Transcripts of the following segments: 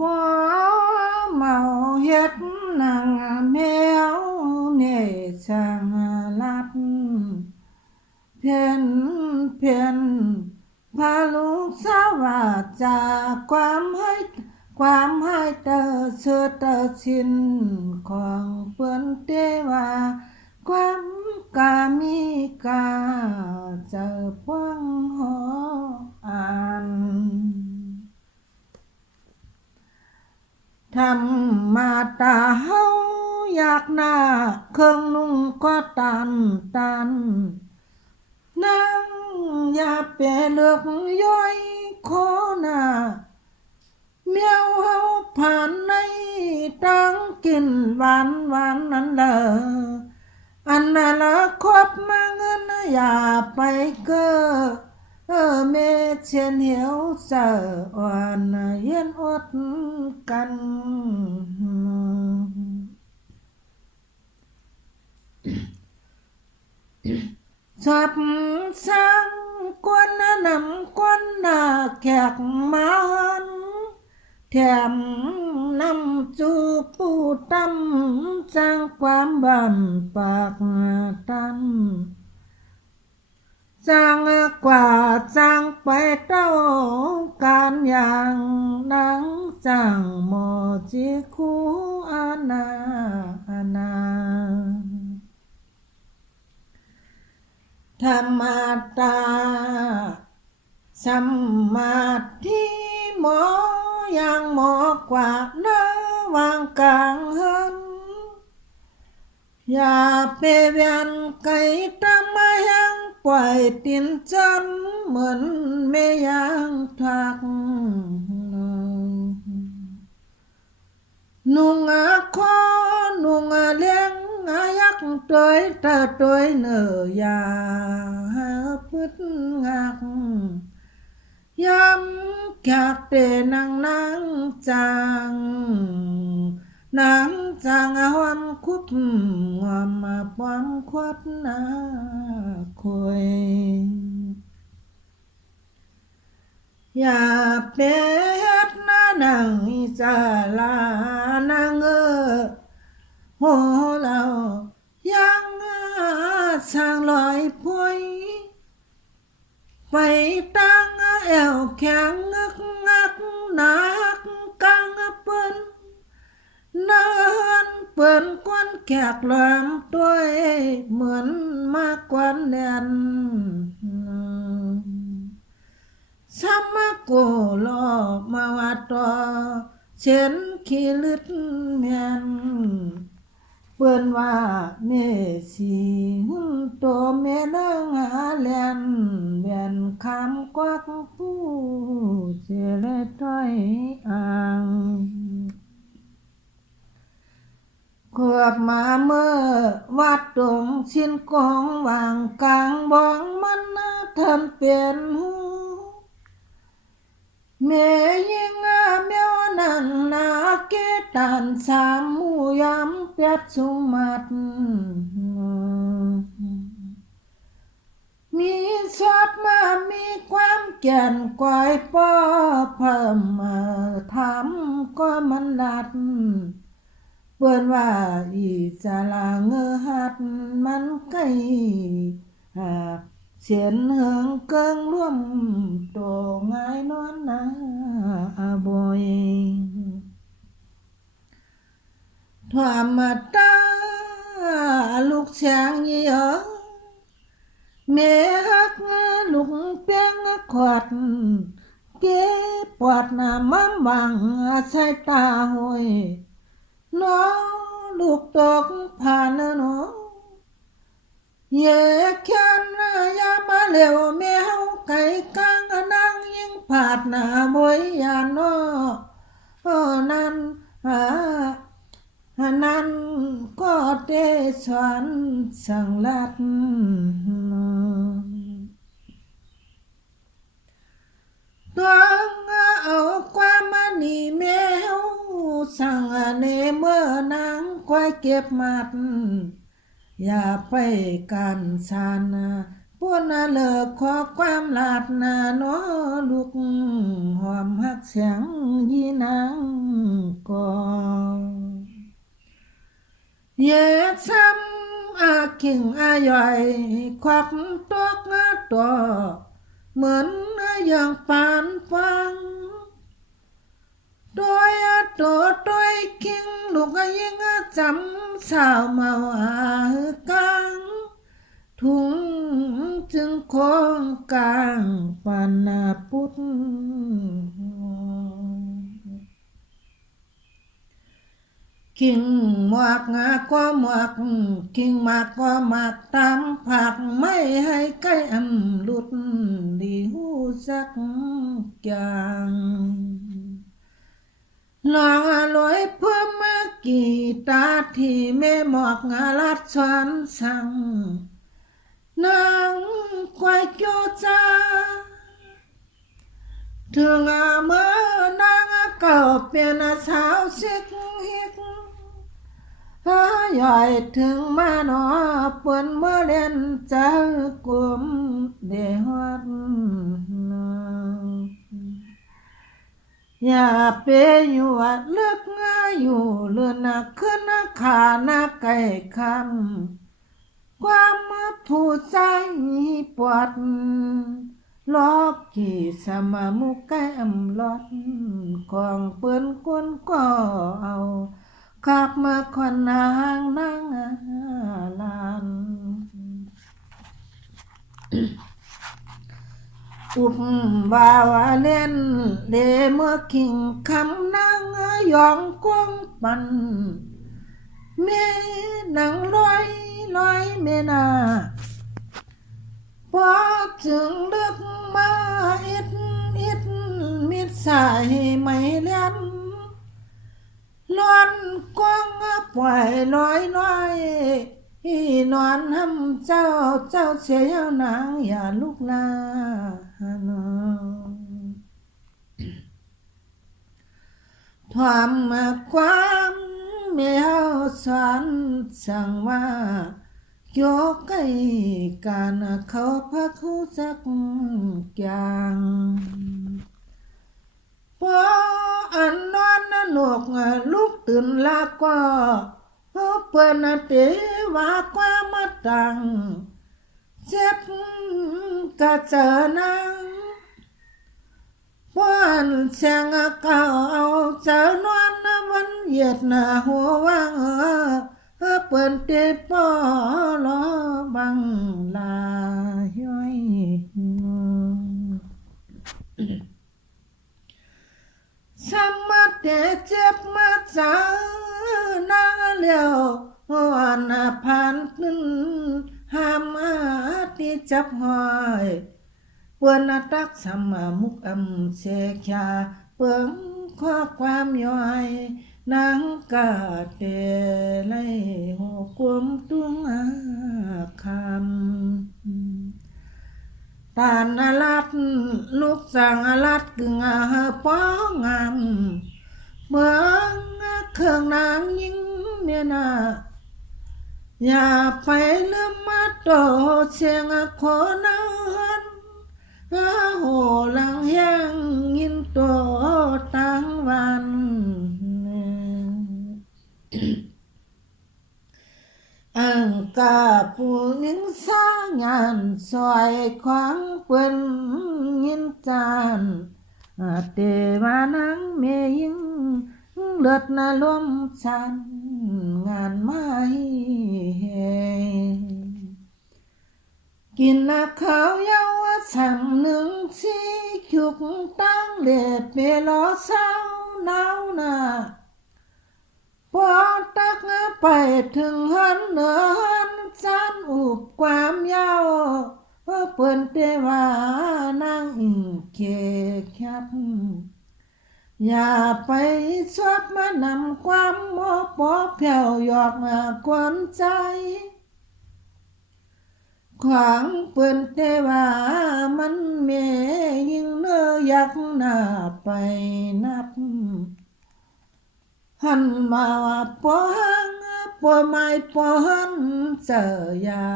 บ่เมาเฮ็ดนางแมวเนช่างลัดเพียนเพียนพาลูกสาวว่าจากความให้เตอเชื่อเตอชินของเปิ้นเตว่าความกามีกาเจอพวงหออ่านทำมาตาเฮาอยากหน้าเครื่องนุ่งก็ตันนั่งอย่าเปเลือกย่อยโคนาเมียวเฮาผ่านในตั้งกินหวานนั้นอันนั้นละคบมาเงินอย่าไปเก้อเมเชียนเหี่ยวเสอ่อนเย็นอดกันชอบสังกวนนำกวนแขกมาแถมนำจูปูตั้มสร้างความบันปากตันสร้างกว่าสร้างไปเต้าการอย่างนังสร้างโมจิคูอานาธรรมตาสัมมาทิหมอยังหมอกว่านะวางกลางหันอย่าไปเวียนไก่ตามมายังปล่อยตินจันเหมือนเมยังทักนุ่งคอนุ่งเลี้ยงยักตัวตาตัวเนื้อยาพึดงักยำแขกเตนังจางหอมคุบงอมป้อมควัดนาคอยอย่าเป็ดนังจาลานางโหเรายังสร้างลอยพวยไปตั้งแอวแข็งงักหนักกลางเปิ้นเปิ้นกวนแขกลมตัวเหมือนมากกวนแดนซ้ำมาโกลอมาว่าต่อเช่นขี้ลึดแม่นเปิ้นว่าเมสีตัวเมนงาแลนแว่นคำกวักผู้เจเลต้อยอ่างขวบมาเมื่อวัดตรงชิ้นกองวางกลางบ้องมันทำเปลี่ยนหูเมยิงเมียวนันนาเกตันสามมูยำเปียดสุมัดมีสอดมามีความแก่นกวายป้อเพิ่มมาทำก็มันลัดเปิ้นว่าอีจะลาเงอหัดมันไกลเสียนเหิงเกิงร่วมโตง่ายนอนนาบ่อยธรรมตาลูกช้างเยอะเมฮักลูกเปียงขวดเก็บปวดมั่มบังสายตาหอยน้อลูกตกผ่านน้อเย่แค้นยามาเร็วแมวไก่กลางนั่งยิงผาดหน้าบอยยาน้อนั้นก็เตสวนสังลัดตัวเอาความมันนี่แมวสั่งเนเมื่อนางควายเก็บมัดอย่าไปกันสาน ปวนเลิกขอความลาดนาน้อลูกหอมหักเสียงยีนางก่อเย็ดซ้ำกิ่งย่อยควักตัวตัวเหมือนอย่างปานฟังโดยตัวตัวคิงลูกยิงจำสาวเมากังถุงจึงคงกลางปานนาพุทธกิ่งหมวกก็หมวกกิ่งหมากก็หมากตามผักไม่ให้ใกล้หลุดดีหูสักอย่างลองลอยเพื่อมากี่ตาที่แม่หมอกลัดสวนสั่งนางควายโจจ้าถึงเมื่อนางก็เป็นสาวสิกฮิกย่อยถึงมาหนอเปิ้นเมื่อเล่นเจ้ากลุ่มเดฮอดอย่าเปอยู่ลึกอยู่เลือนขึ้นขาไก่คำความผู้ใจปวดลอกกี่สมามุกแก้มลอดของเปิ้นคนก็เอาขับมาคนนางนั่งลานอุบบ่าวเล่นเดเมื่อคิงคำนางยองกวงปันเมนังลอยเมนาพอจึงลึกมาอิดมิดสายไม่เลี้ยนล้อนกวางปล่อยลอยนอนห้ำเจ้าเสียนางอย่าลุกลาทำความเมียวสอนสั่งว่าโยกไก่การเขาพักหูสักอย่างพออันนอนหนกลุกตื่นลาก็เปิ้นเตว่าความมาตังเจ็บกะเจอนางป้อนเสียงเก่าเอาเจอนอนวันเหยียดหัวว่างเปิ้นเตปอลอบังลาย้อยสมัดเจ็บมาจากนาเลี้ยววันผ่านขึ้นห้ามที่จับหอยเปิ้นตักสมามุกเสกยาเปิ้งข้อความย่อยนางกาเตไลหกวมตุงคำตานลัดลูกสังลัดกึ่งป้องงามเมืองเครื่องนางยิ่งเมียนาอย่าไปลืมมาโตเสียงโคนันโหลังยังยินโตตั้งวันอังกาผู้ยิงสร้างงานซอยขวางเปิ้นยินจานเตวานังเมยิงเลือดลมชันงานไม่เฮกินข้าวเยาวช้ำหนึ่งสีฉุกตั้งเล็บเปลอเศร้าหนาวนาพอตักไปถึงหันเหนือหันจานอุบความยาวเปิ้นเตวานางอิงเคคับอย่าไปชอบมานำความโมปอเพียวหยอกกวนใจขวางเปิ้นเตว่ามันเมยิ่งเนื้อยักหน้าไปนับหันมาปอหังปอไม้ปอหันเจอยา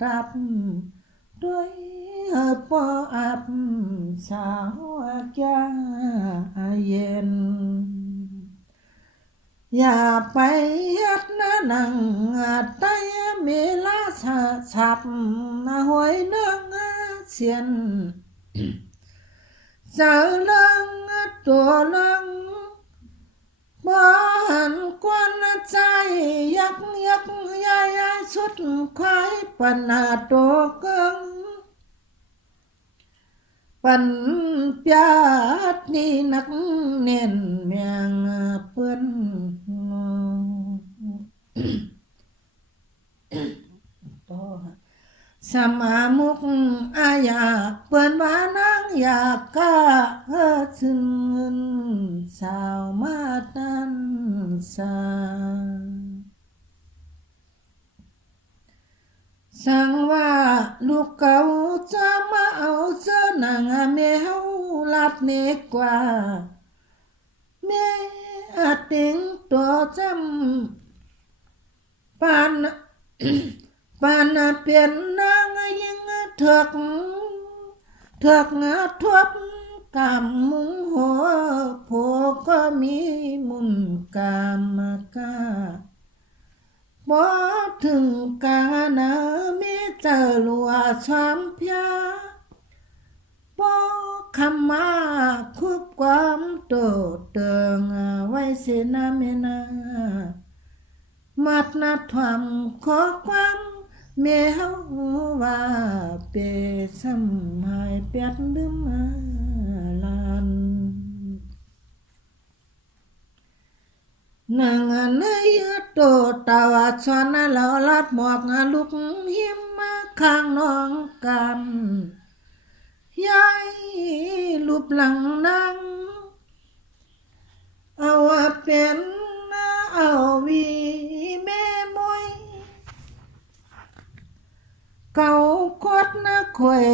ดับ ด้วยปออับสาวแก่เย็นอย่าไปยัดนังไตเมลาฉับหวยเนื่องเสียนเจอเรื่องตัวเรื่องบ้านกวนใจยักยายสุดควายปันตัวเกิงปันเปียดนี่นักเน้นเมียงเปิ้นต่อสมามุกอาญาเปิ้นว่านางอยากกะซึ่งสาวมาตันสาสั่งว่าลูกเก่าจะมาเอาเสื้อนางแมวลัดเนกว่าแม่อาติงตัวจำปานปานเปลี่ยนนางยิงเถือกทวบกำมุงหัวโผก็มีมุนกามกาบ่ถึงกานะมีเจอลัวความเพียบ่คำมาคุบความโตเติงไว้เสนาเมนามัดนัดทำขอความเมเฮาว่าเปซ้ำหายเปียดลืมลานนางในโตตาวาชวนเราลัดหมอกลูกหิมมาข้างน้องกันยายรูปหลังนางเอาเป็นเอาวีแม่มวยเก่าคดควย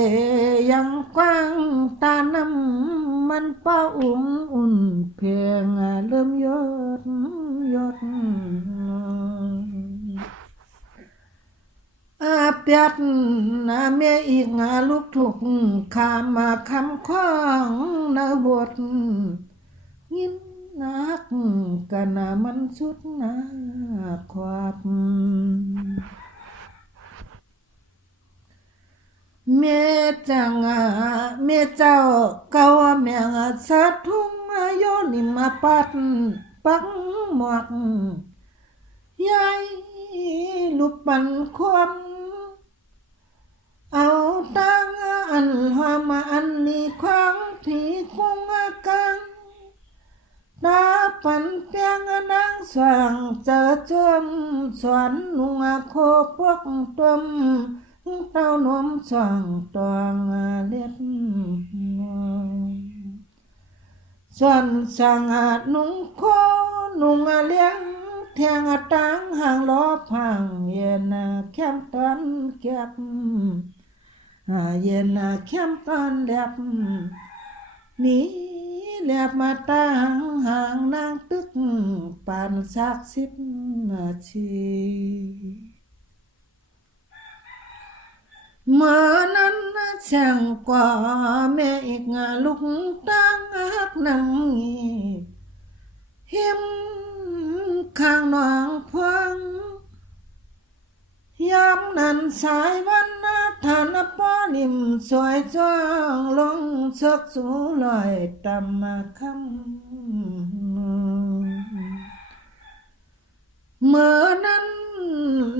ยังกว้างตาน้ำมันป้าอุ่นเพียงเริ่มยดเปียดเมียอีกลูกถูกขามคำข้องบทยินนักกันมันสุดความเมียจังเมียเจ้าเก่าเมียสะทุ่งโยนิมาปักหมวกยายลูกปันความเอาตังอันหอมอันนี้ควางผีคงกังตาปันเปียงนางสว่างเจอจมสวนนุงโคพวกต้มเต้านมส่องตองเล็ดส่วนสังนุ่งโคนุ่งเลี้ยงแทงตังห่างล้อพังเย็นแคมตอนเก็บเย็นเข้มตอนแลบนี่แลบมาตั้งห่างนางตึกปานสัก10 นาทีเมื่อนั้นเสียงกว่าแม่อีกลูกตั้งหักนังหิมข้างนองพวงยามนั้นสายวันทานป้อนิ่มสวยจ้องลงเสือกสูลอยตำคำเมื่อนั้น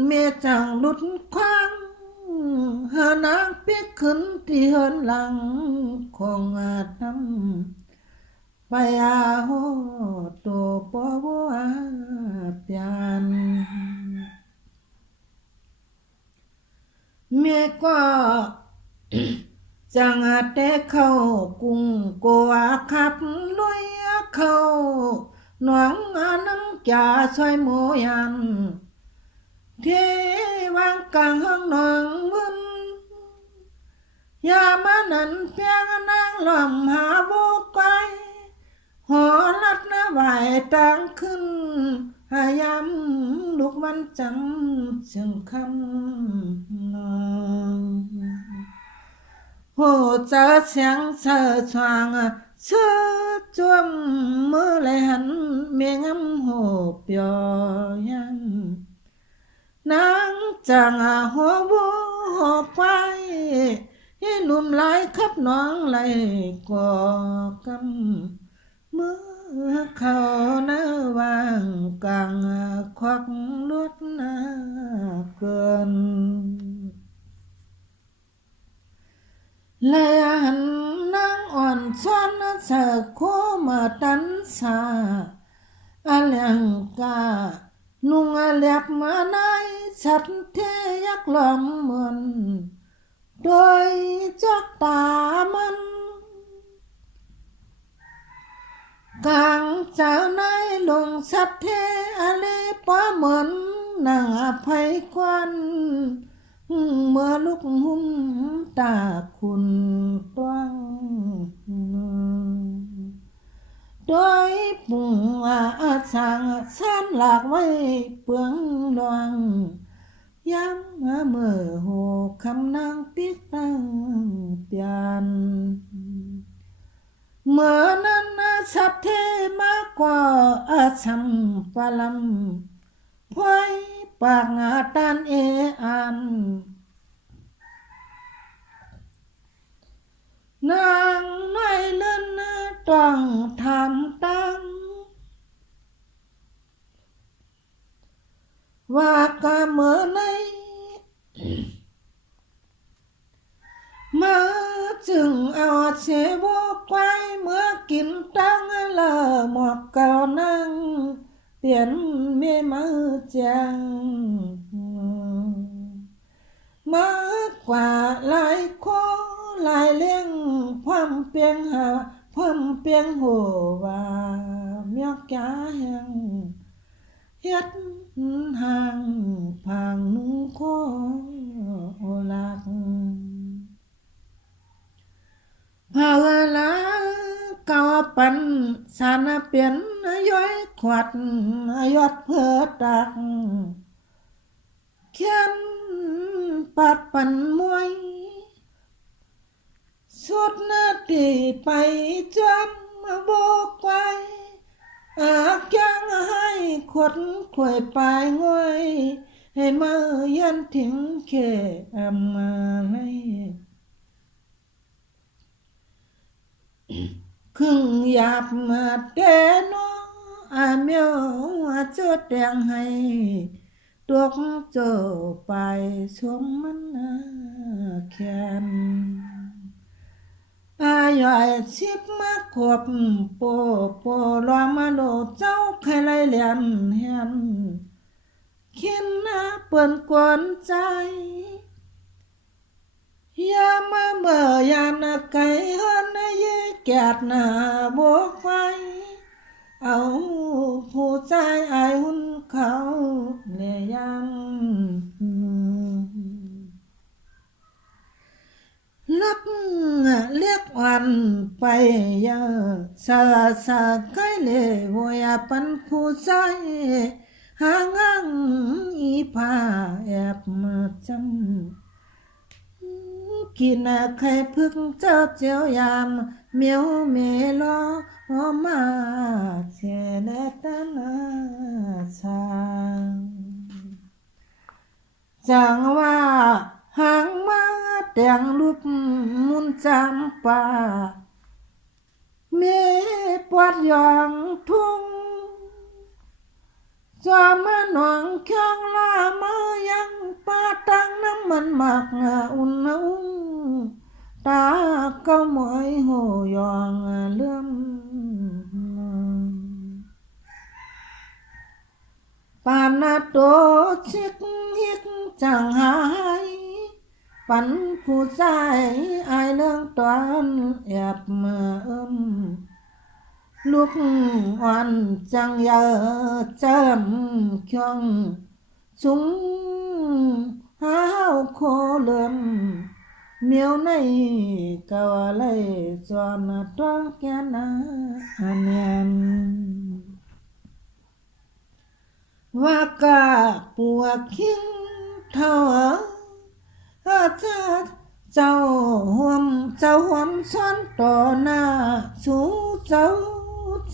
เมียจังหลุดควางหานางเปียกขึ้นที่เฮินหลังคงทำไปโหตัวป้อบัวเปียนเมียก็จังเตะเข้ากุ้งโกอาขับลุยเข้าหนองน้ำจ่าซอยหมูยันเทวางกลางห้องนองวุ่นยามานั้นเพียงนางหล่อมหาบุกไกหอลัดไหวตังขึ้นยามลูกมันจำเสียงคำ hồ chớ sáng sờ choàng sơ chuông mưa lại hắn miệng ngắm hồ bèo nhang nắng chàng hồ bố hồ quay lùm lại khắp nón lại cò căm mưa khâu nơ vàng càng khoác lút cơn lời hắn nắng oan xoan sợ khô mà tắn xa leng ca nung lẹp mà nay sắt thế yak lòng mượn đôi chắc tà mân càng trở nay lùng sắt thế lê quá mượn nàng phải quan mưa lúc hung tà khùn toang đôi bùng sang san lạc vây bướng loang yam mơ hồ khăm nang tiếc tăng tiền mưa năn sắp thế má qua sầm pha lâm phơi bạc tan an nàng nói lên toàn tham tăng và cả mưa này mà chừng ao xe vô quay mưa kín trăng là một cao năng tiền mê mơ chàng mơ quả lại khó lại liên phàm pieng hồ và miếc cá hàng hết hàng phàng nung khô lạc phà lá cao pan san biển yói khoát yót phơ trạc khen bát pan muôi suốt đi bay chân vô quay keng hai khuất khuổi bài ngôi hay mơ yên tiếng kể này khưng yạp đê nó miêu chưa đèn hay tuộc trở bài xuống mắt khen yỏi ship má cộp po loa má lộ cháu khai lại liền hèn khiến bờn quấn trái ya má mờ yan cây hơn ye kẹt bố quay áo phụ trai ai hun khảo lệ yang lắc liếc oan bay sa cái lệ vội pan phụ trai hàng ngang y pa ép chăm kín khai phước cho chiếu yam miếu mê lo mà che lệ tan sang chẳngว่าhàng má đèn lúc muôn chạm pa mê quạt giòn thung cho má nón khang la mơ yang pa tăng năm mình mặc ta câu mỗi hồ giòn lươm pan tổ chiếc hiếc chẳng hay bắn phụ dài ai lương toán ép lúc oan chẳng giờ chấm kyong chúng hao khô lưm miêu này cao lấy giòn toán kén anh và cả bùa kinh thở เจ้าห่วมเจ้าหวมซ้อนต่อหน้าสู่เจ้า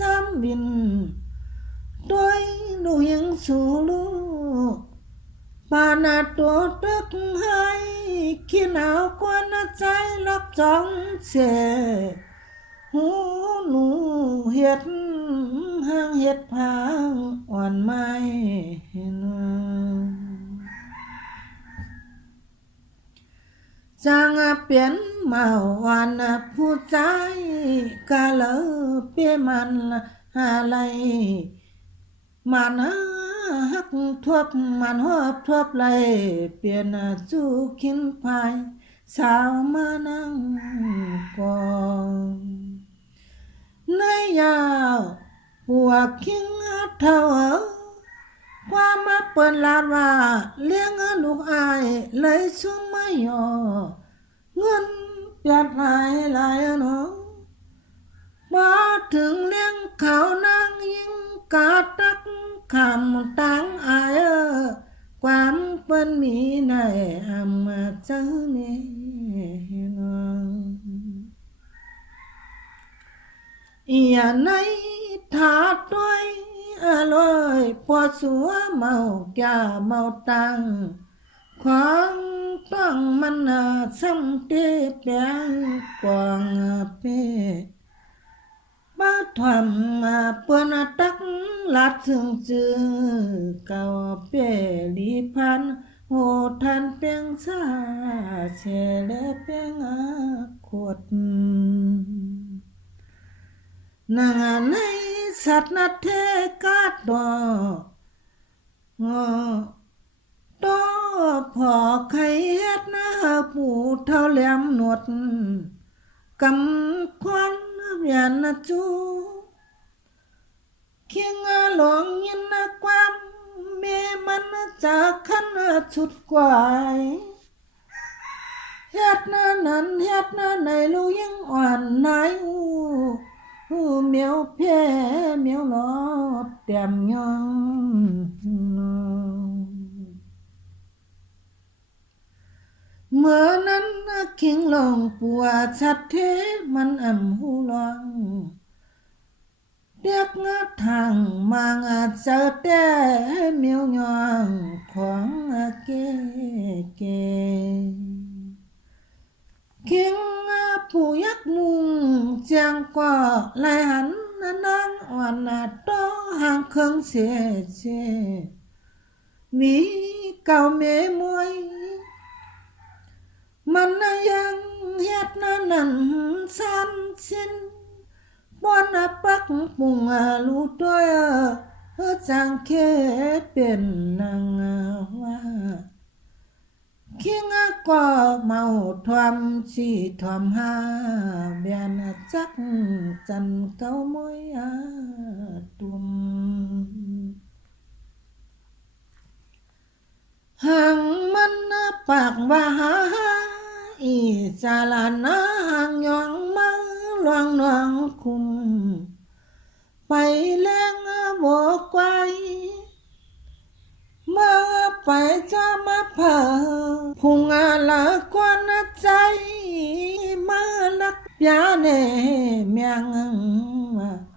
จำบินด้วยดูยังสู่ลูกปานาตัวตึกให้ขี้หนาวกวนใจลับจ้องเสหูหนูเฮ็ดห้างเฮ็ดพางอ่อนไม้นจางเปลี่ยนเมาวันผู้ใจกะเลเปียมันอะไรมันฮักทวบมันหอบทวบไหลเปลี่ยนจูขินพายสาวมานั่งก่อนในยาวหัวคิงเท่าความมาเปิ้นลาดว่าเลี้ยงลูกอายเลยซุ่มไม่ยอเงินเปียดหลายเนาะบ่ถึงเลี้ยงเขานางยิงกาตักคำตังอายความเปิ้นมีในอำมาเจ้านี่เนาะอย่าในถาดด้วยอร่อยปวดสัวเมาแก่เมาตังของต้องมันซ้ำเตเปียงกวางเป้บ้าทำเปิ้นตักลัดถึงจือเก่าเป้ลีพันโหทันเปียงซาเชเลเปียงขวดนางในสัตว์นาเทกาดดตอพอไข่เฮ็ดนะผู้เท่าแหลมหนวดกำควันเวียนจูเคียงหลงยินความเมมันจากขันชุดกวายเฮ็ดนั้นเฮ็ดในลูกยังอ่อนนายเมียวเพ่เมียวหลอดเต็มยองเมื่อนั้นคิงลงปัวชัดเทมันหูลองเรียกทางมางเจอแต่เมียวยองของเก๋คิงผู้ยักมุงเจียงก็ไหลหันนั่งอ่อนโตห่างเครื่องเสียมีเก่าเมมวยมันยังเฮ็ดนั่นสันสินบอนปักปุงลูตัวจังเคเป็นนางว่าคิงก็เมาทวมสีทวมหาเบียนจักจันเก้ามวยตุมหังมันปากว่าอีจาลานาหังยองมังหลวงนวงคุมไปแรงบอกไว้เมื่อไปจะมาเผาพุงละกวนใจมาลักยาเนเมียง